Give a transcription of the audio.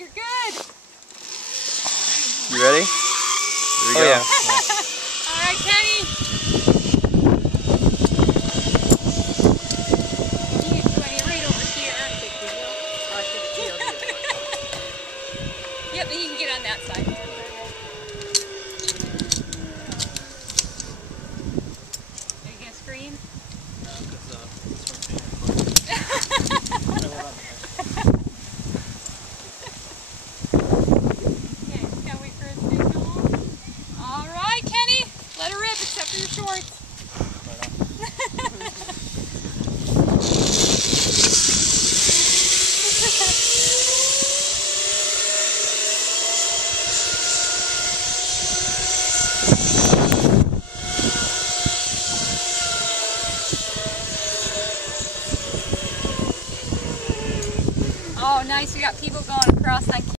you're good. You ready? Here we go. Yeah. All right, Kenny. You can play right over here. Yep, then you can get on that side. Are you going to scream? No, because this one's being recorded. Okay, just gotta wait for his signal. All right, Kenny, let her rip except for your shorts. Oh, nice. We got people going across on